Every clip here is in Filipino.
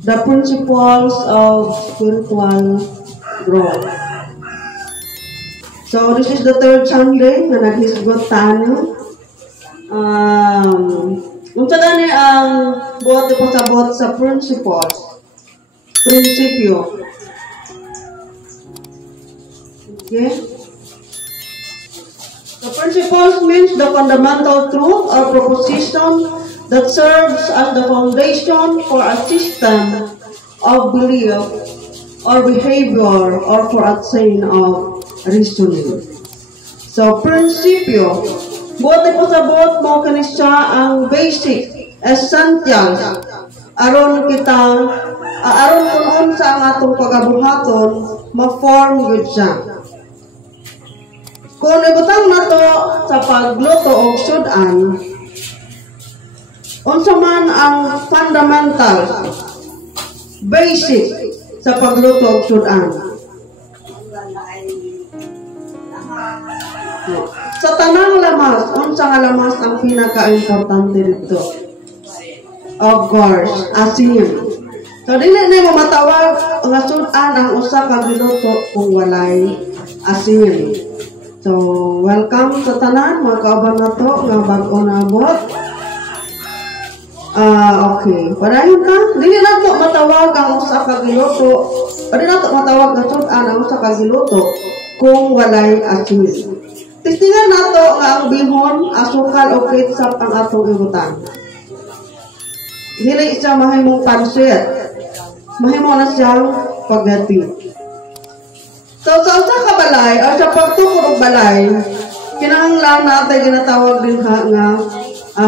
the principles of spiritual growth. So, this is the third Sunday na naghisgot tayo. Unsa gani ang buot pasabot sa principles, prinsipyo. Okay? The principles means the fundamental truth or proposition that serves as the foundation for a system of belief or behavior or for a chain of reasoning. So, prinsipyo. Buti po sabot mo kani siya ang basic, essential, aron kita, aron kunon sa ang atong pagabuhaton, ma-form yun siya. Kung ibutang na to sa pagluto o sudan, unsa man ang fundamental, basic sa pagluto o sudan. Sa tanang lamas, unsa nga lamas ang pinaka-importante dito? Of course, asin. So, dili na mo matawag nga sudan ang usa ka giluto kung walay asin. So, welcome sa tanan, mga kauban na to, nga bago nabot. Okay. Padayon ka, dili na to matawag ang usa ka giluto, dili na to matawag nga sudan ang usa ka giluto kung walay asin. Testingan nato nga ang bihon, asukal o ketchup ang atong ibutan. Dili siya mahimong pansit. Mahimo na siyang spaghetti. So, sa usa ka balay, o sa pagtukod og balay, kinahanglan natin ginatawag din nga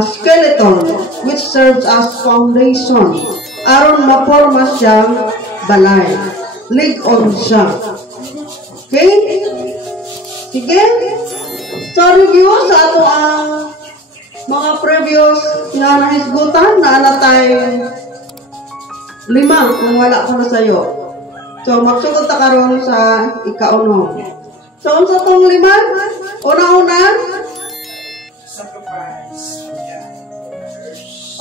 skeleton, which serves as foundation. Aron maporma siyang balay. Lig-on siya. Okay? Sige? So, review sa ato ang mga previous nga nahisgutan na anatay 5 kung wala ko na sayo. So, magsugod ta karon sa ikaunom. So, unsa tong 5? Una-una? Sacrifice.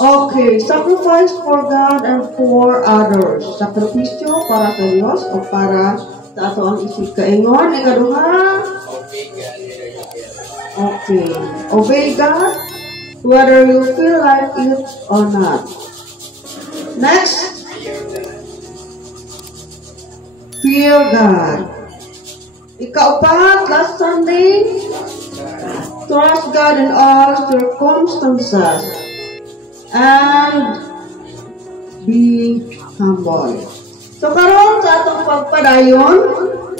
Okay, sacrifice for God and for others. Sakripisyo para sa Diyos o para sa ato ang isig kaingon. Ikaduha? Okay. Obey God, whether you feel like it or not. Next. Fear God. Ikaapat, last Sunday. Trust God in all circumstances. And be humble. So, karon sa atong pagpadayon,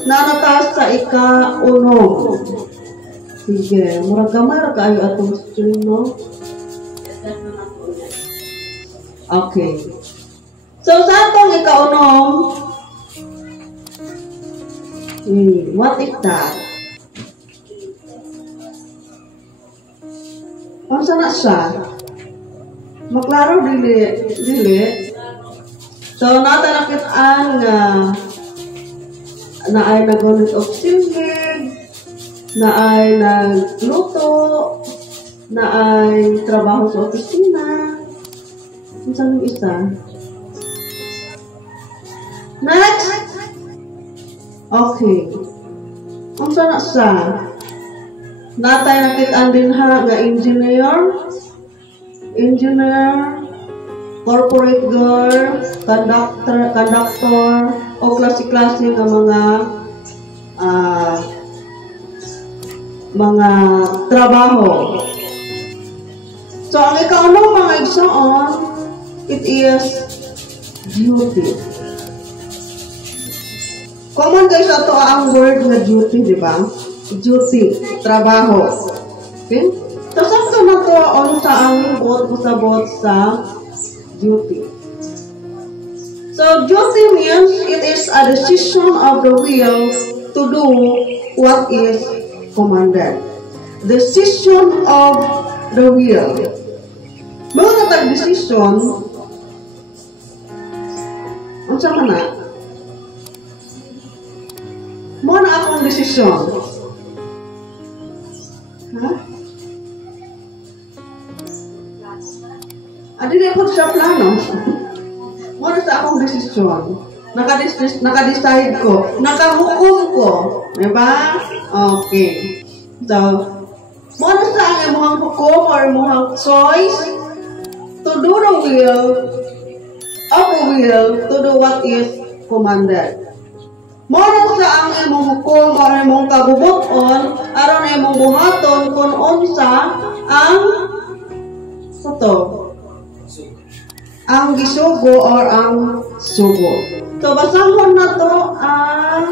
nanatas sa ika-uno. Sige, murag gamay ra kaayo atong stream, no? Okay. So, sa atong ikaunom, what is that? Unsa na siya? Maklaro dili. So, natanakitaan nga na ay nagunit og silhig, na ay nagluto, na ay trabaho sa opisina. Ang saan yung isa? Next! Okay. Ang saan na siya? Natay nakitaan din ha nga engineer, corporate girl, conductor, o klase-klase ng mga trabaho. So, ang ikaunong mga igsoon, it is duty. Common kayo sa ito ang word na duty, di ba? Duty, trabaho. Okay? So, sakto na ito on sa ang buot sa duty. So, duty means it is a decision of the will to do what is commanded. Decision of the will. Mga natag-decision, ang sama na? Mga na akong decision. Ha? Adi na ako sa plano. Mga Muna sa akong desisyon. Naka-decide ko. Nakahukom ko. Diba? Okay. So, muna sa ang imong hukom or imong choice to do the will of the will to do what is commanded. Muna sa ang imong hukom or imong kabubuton aron imong buhaton kung unsa ang ang gisugo or ang sugo. So, basahon na to ang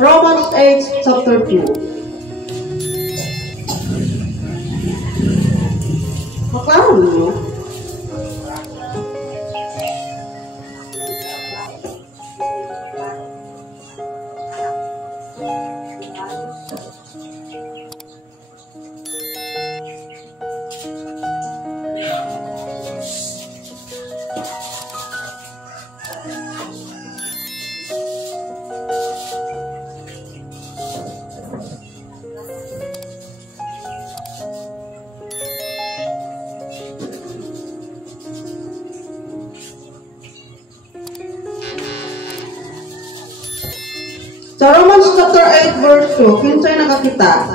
Romans 8, chapter 2. Maklaro ninyo? Sa Romans chapter 8 verse 2, kinsay nakakita?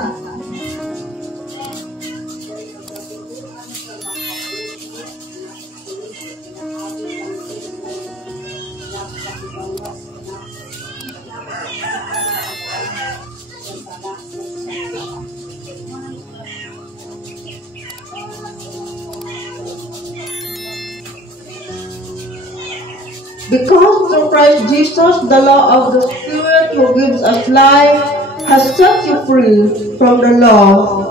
Because through Christ Jesus, the law of the Spirit who gives us life has set you free from the law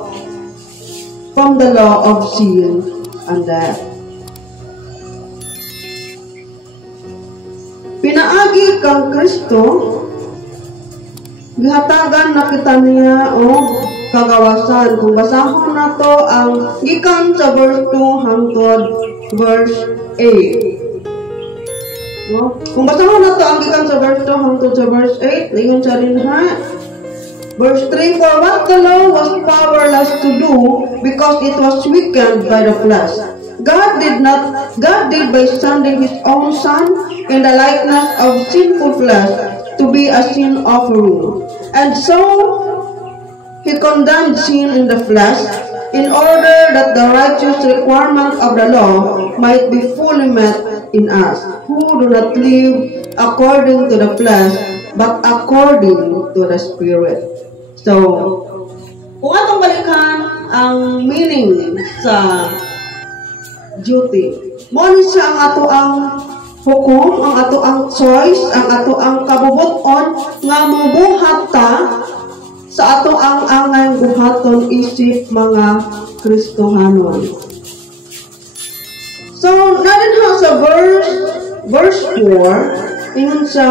of sin and death. Pinaagi kang Kristo, gihatagan na kita niya o kagawasan. Kung basahon na to ang gikan sa verse 2 hangtod verse 8. No? Kung basahon na ito, ang gikan sa verse 2 hangtod sa verse 8, lingon siya rin ha. Verse 3, for what the law was powerless to do because it was weakened by the flesh. God did by sending His own Son in the likeness of sinful flesh to be a sin offering. And so, He condemned sin in the flesh in order that the righteous requirement of the law might be fully met in us, who do not live according to the flesh, but according to the Spirit. So, kung atong balikan ang meaning sa duty, mo ni siya ang ato ang hukom, ang ato ang choice, ang ato ang kabubuton nga mubuhat ta sa ato ang angay buhaton isip mga Kristohanon. So, natin ha sa verse 4, ingon siya,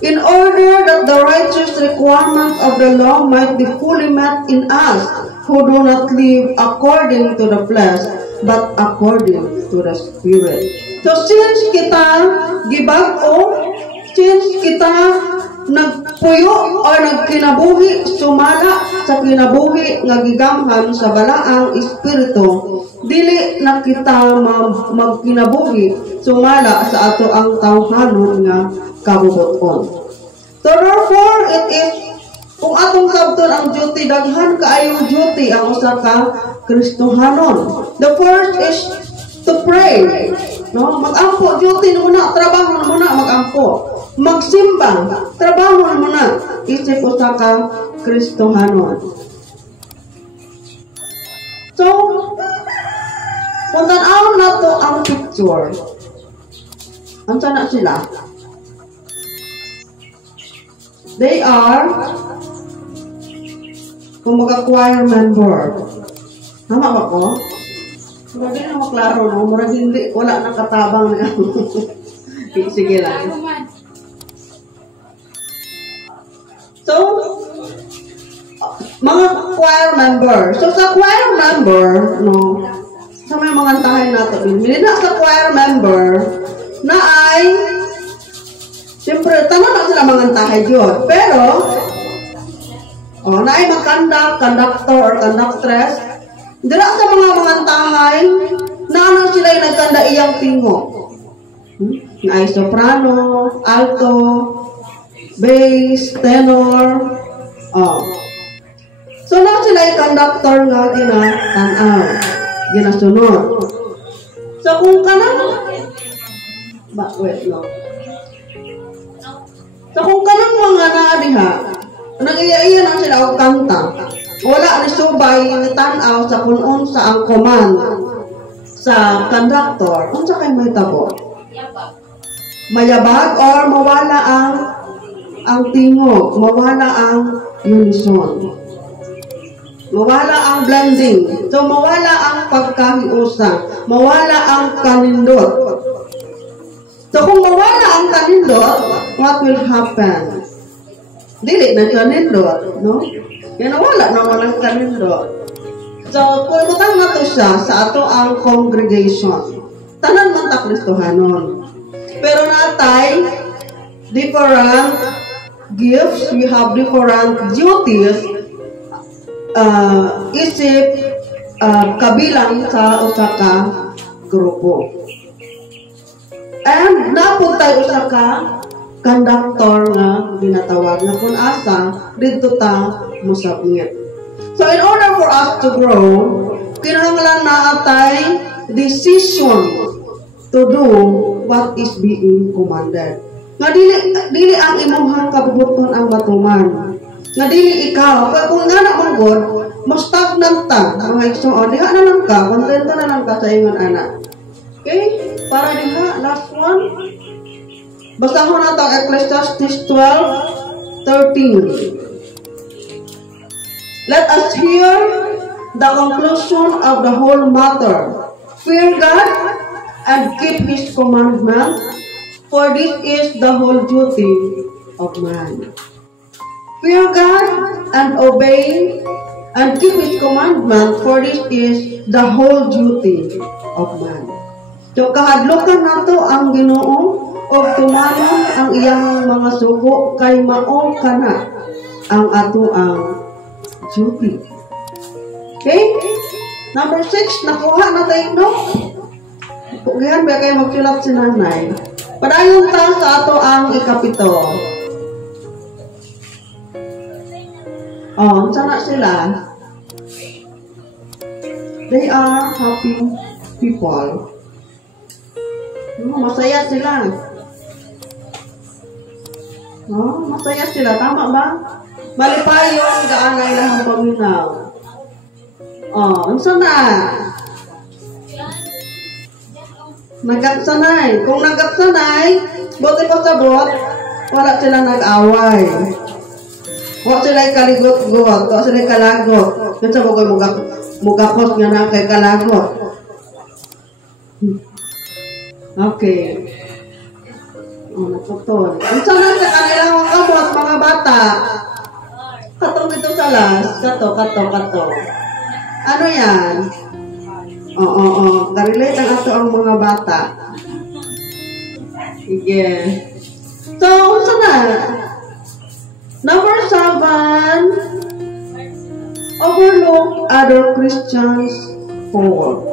in order that the righteous requirement of the law might be fully met in us, who do not live according to the flesh, but according to the Spirit. So, since kita gibag-o, since kita nagpuyo o nagkinabuhi, sumala sa kinabuhi nga gigamhan sa balaang espiritu, dili na kita magkinabuhi, sumala sa ato ang tawhanon nga kabubuton. So therefore, it is, kung atong sabton ang duty, daghan kaayong duty ang usa ka Kristohanon. The first is to pray. No? Mag-ampo, duty muna, trabaho muna, mag-ampo. Magsimba, trabaho muna, isip usa ka Kristohanon. So, kung tanaw na to ang picture, ang sana sila, they are kung mag-choir member. Tama ba ko? Murag na maklaro, no? Murag hindi, wala nang katabang na. Sige lang. So, mga choir member. So, sa choir member, no, sa may mga tahay nato din, minina sa choir member, na ay, siyempre, tanong lang sila mga tahay yun. Pero, na ay mag-conduct, conductor or conductress, dira sa mga tahay, Naano sila yung nagkanda iyang tingo. Ay soprano, alto, bass, tenor. Oh. So na sila yung conductor nga ginatanaw, ginasunod. So kung kanang wait, no. So kung kanang mga naadiha, nag-iya-iya na sila og kanta. Wala ni subay ni tanaw sa kunon sa ang command sa conductor. Unsa kay mahitabo? Mayabag or mawala ang tingog, mawala ang unison. Mawala ang blending. So mawala ang pagkahiusa, mawala ang kanindot. So kung mawala ang kanindot, what will happen? Dili na kanindot, no? Yan wala naman ang kanindot. So kung butang na to siya sa ato ang congregation, tanan man ta Kristohanon. Pero natay different gifts, we have different duties, isip kabilang sa usa ka grupo. And napod tayo usa ka conductor nga ginatawag na kung asa dito ta musabngit. So in order for us to grow, kinahanglan na atay decision to do what is being commanded. Nga dili ang imuhang kabubuton ang matuman. Nga dili ikaw, kung nga na mong God, mas stagnant ta, mga igsoon, diha na lang ka, kontento na lang ka sa ingon anak. Okay? Para diha, last one. Basahon na ito, Ecclesiastes 12:13. Let us hear the conclusion of the whole matter. Fear God and keep His commandment, for this is the whole duty of man. Fear God and obey and keep His commandment, for this is the whole duty of man. So kahadlokan nato ang Ginoo o tumanon ang iyang mga sugo kay mao kana ang ato ang duty. Okay? Number 6, nakuha na tayo, no? Kugihan ba kayo magsulat si nanay? Padayon ta sa ato ang ikapito. Oh, sana sila. They are happy people. Masaya sila. Masaya sila. Tama ba? Malipayon, gaanay lang ang paminaw. Unsa na? Nagaksanay. Kung nagaksanay, buti pa sa bot, wala sila nag-away. Wala sila kaligot-got, wala sila kalagot. Yan sa bukoy mugakos nga na kay kalagot. Okay. Naputol. Unsa na sa kanilang kamot, mga bata? Katong dito sa last. Kato. Ano yan? Karelate ang ato ang mga bata. Sige. So, unsa na? Number 7, overlook other Christians' fault.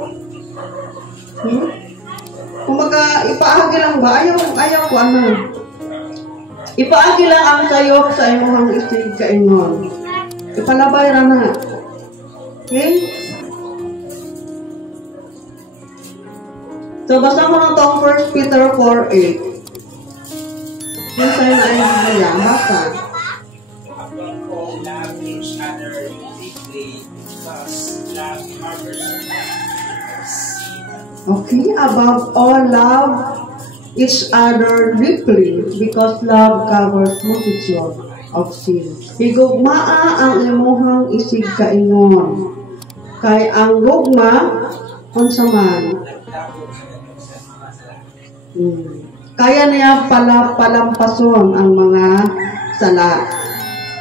Kung ipaagi lang ba? Ayaw ko ano. Ipaagi lang ang sayop sa imong isig kaingon. Ipalabay ra na. Okay? So, basta mo lang itong 1 Peter 4:8. Yung sa'yo na ay nagaya. Basta. Love each other deeply because love covers sin. Okay, above all, love each other deeply because love covers multitude of sin. Higugmaa ang imuhang isig kaingon. Kay ang gugma, unsa man, kaya niya palampason ang mga sala.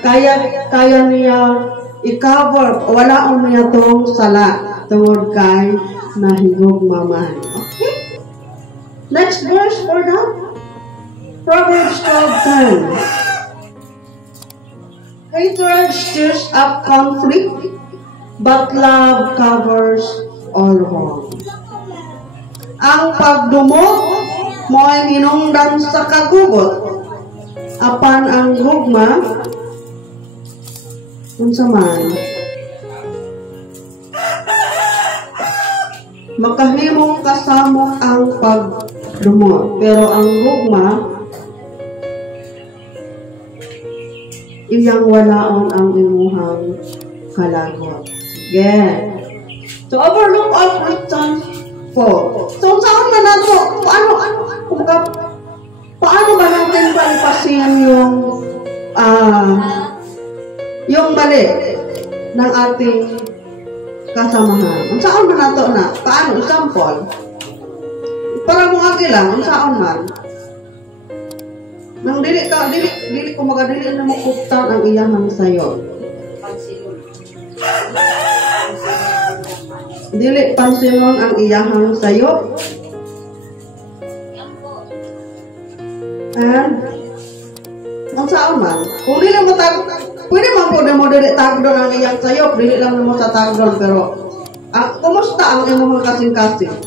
Kaya niya i-cover, wala niya tong sala tungod kay nahigugma man. Okay? Next verse for that. Proverbs 12:10. Hatred stirs up conflict, but love covers all wrong. Ang pagdumog mo ay hinungdan sa kagugot. Apan ang gugma unsa man makahimong kasamo ang pagdumog, pero ang gugma iyang walaon ang imuhang kalagot. Again. So overlook all Christians po. So saan na nato? Paano ba natin palipasin yung mali ng ating kasamahan? Ang saan man nato na? Paano? Example. Para mo agi lang, ang saan man. Nang dili ko magadili na mo kuptan ang iyang sayo. Dili pansinon ang iyahang sayo. And ang saan man, kung dili mo pwede man po mo dili tagdon ang iyang sayo, dili lang mo sa tagdon, pero kumusta ang imong kasing-kasing?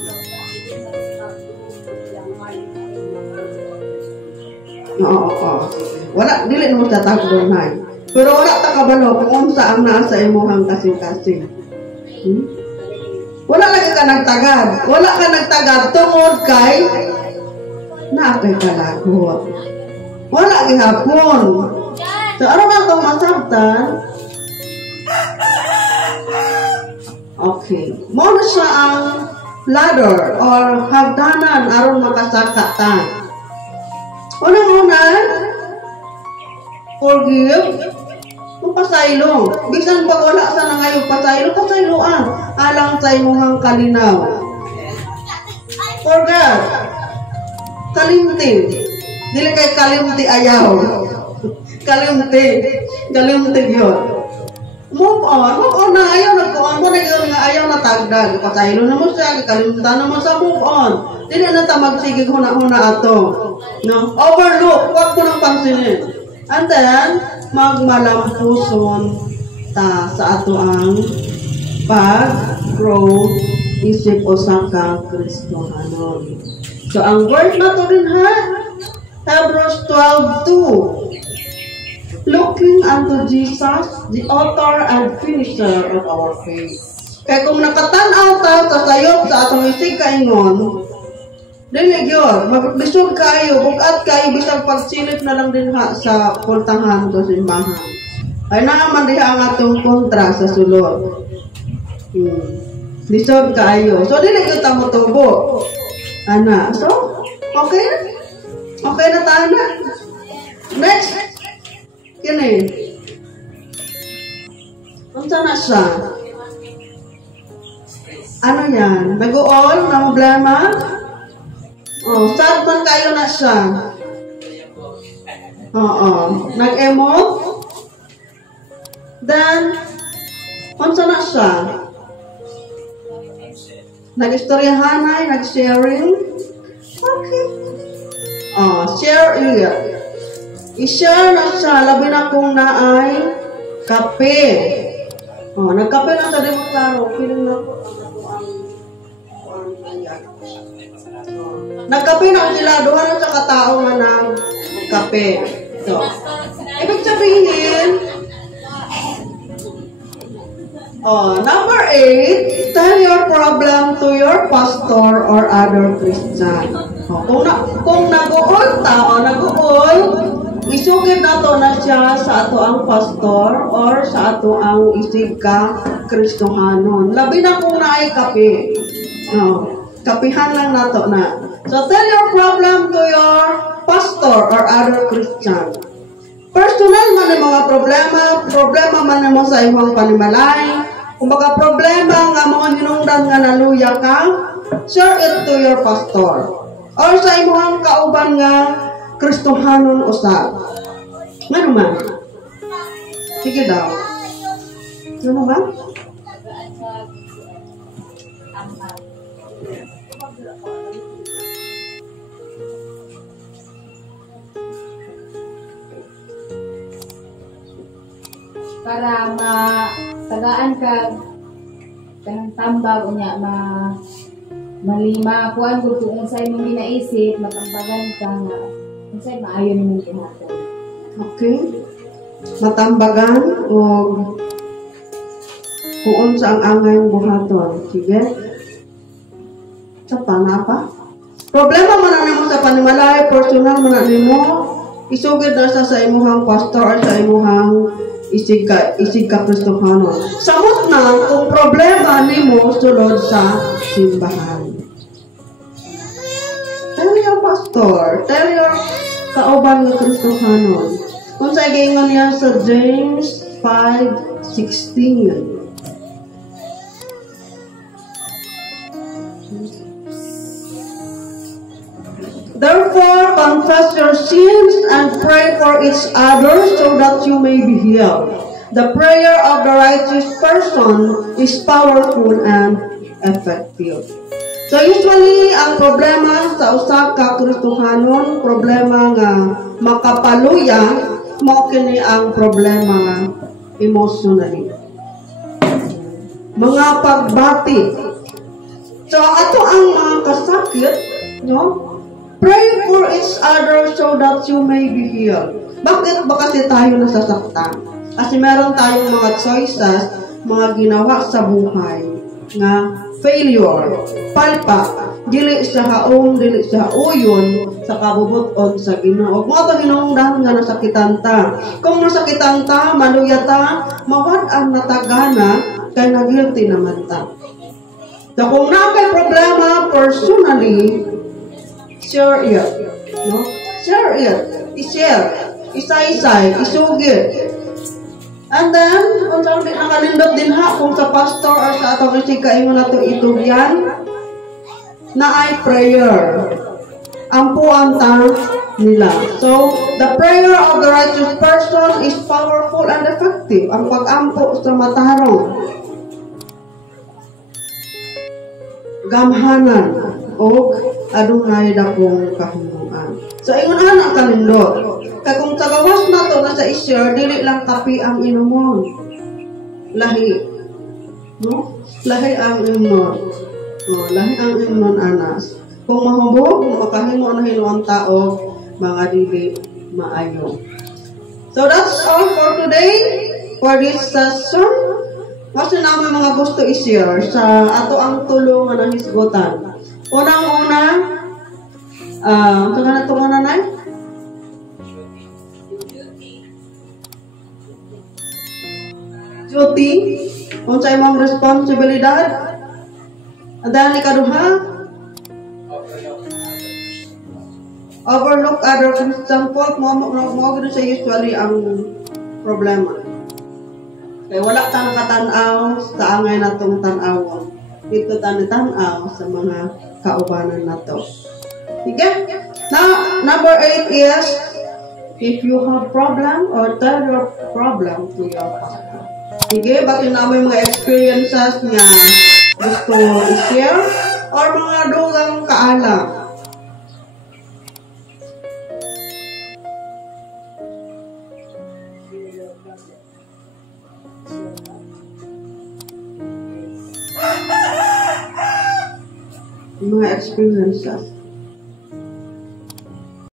Oo. Wala, dili mo sa tagdon hay. Pero wala ta kabalo kung unsa ang naa sa imong kasing-kasing. Wala lagi ka nagtagad. Wala ka nagtagad tungod kay kay kalagot. Wala gihapon. So ano na itong masabtan? Okay. Muna siya ang ladder or hagdanan aron makasakatan. Una-una, forgive. Pasaylong. Bisan pag wala sa nangayon pasayloan. Alang sa imuhang kalinaw. Forget. Kalimti. Dili kay kalimti ayaw. Kalimti yun. Move on na. Ayaw na kuhan mo na yun nga ayaw na tagdag. Pasaylo na mo siya. Kalimta naman sa move on. Dili na ta magsigig huna-huna ato. No? Overlook. Huwag mo nang pansinin. And then, magmalampuson ta sa ato ang pag-grow isip o saka Kristohanon. So, ang word na to rin ha, Hebrews 12:2. Looking unto Jesus, the author and finisher of our faith. Kaya kung nakatanaw ta sa sayop sa atong isig kaingon, dili gyud maglisod kayo, bugat kayo bisag pagsilip na lang din ha sa pultahan sa simbahan. Ay naaman diha ang atong kontra sa sulod. Lisod kayo. So dili gyud ta motubo. Ana. So okay? Okay na tayo na. Next. Kini. Unsa na siya? Ano yan? Nag-uol na problema? Sad man kayo na siya. Nag-emo. Then, unsa na siya? Nag-istoryahanay, nag-sharing. Okay. Share iya. I-share na siya, labi na kung naay kape. Nagkape na sa demo klaro. Feeling na po. Nagkape na sila, duha na sa katao nga ng kape. So, ibig sabihin, number 8, tell your problem to your pastor or other Christian. Kung nag-uol ta, nag-uol, isugid nato na siya sa ato ang pastor or sa ato ang isig ka Kristohanon. Labi na kung naay kape. Kapihan lang nato na. So, tell your problem to your pastor or other Christian. Personal man ang mga problema man mo sa imong panimalay. Kung baka problema nga mga hinungdan nga naluya ka, share it to your pastor. Or sa imong kauban nga Kristohanon usab. Ngano man? Sige daw. Ngano man? Para matagaan ka kanang tambag unya malima kuan kung unsay mong ginaisip matambagan ka nga unsay maayo nimong gihatag. Okay? Matambagan o kung unsa ang angay mong buhaton. Sige? Sa panapa? Problema man na nimo sa panimalay, personal man na nimo, isugid na sa imuhang pastor or sa imuhang isig ka Kristohanon. Samot na kung problema nimo sulod sa simbahan. Tell your pastor, tell your kauban nga Kristohanon. Kung sa gingon niya sa James 5:16. Therefore, confess your sins and pray for each other so that you may be healed. The prayer of the righteous person is powerful and effective. So usually, ang problema sa usa ka Kristohanon, problema nga makapaluya, mo kini ang problema emotionally. Mga pagbati. So ato ang mga kasakit, no? Pray for each other so that you may be healed. Bakit ba kasi tayo nasasaktan? Kasi meron tayong mga choices, mga ginawa sa buhay nga failure, palpa, dili sa haom, dili sa uyon, sa kabubuton sa Ginoo. Mo to hinungdan nga nasakitan ta. Kung nasakitan ta, maluya ta, mawad-an na tagana kay nagilty naman ta. So kung na kay problema personally, share it. No? Share it. I-share. Isa-isay. Isugid. And then, kung saan nakalindot din ha, kung sa pastor or sa atong isikaingon na ito itugyan, na ay prayer. Ampuan ta nila. So, the prayer of the righteous person is powerful and effective. Ang pag-ampo sa matarong. Gamhanan. O adunay dakong kahimuan. So ingon ana kalindot. Kay kung tagawas na to na sa i-share, dili lang kape ang inumon. Lahi. No? Lahi ang imnon. Lahi ang imnon anas. Kung mahubog, kung makahimo na hinuang tao, mga dili maayo. So that's all for today. For this session. Kasi namin mga gusto i-share sa ato ang tulong nga nahisgutan. Unang-una, ito nga na ito nga nanay? Duty. Kung sa imong responsibilidad. And then, ikaduha, overlook other Christian fault. Mo gano'n siya usually ang problema. Kaya wala tang katanaw sa angay na itong tanawon. Dito tanitanaw sa mga kaubanan na to. Sige? Now, number 8 is, if you have problem or tell your problem to your pastor. Sige? Bakit namin mga experiences nga gusto i-share or mga dugang kaalam? Mga experiences.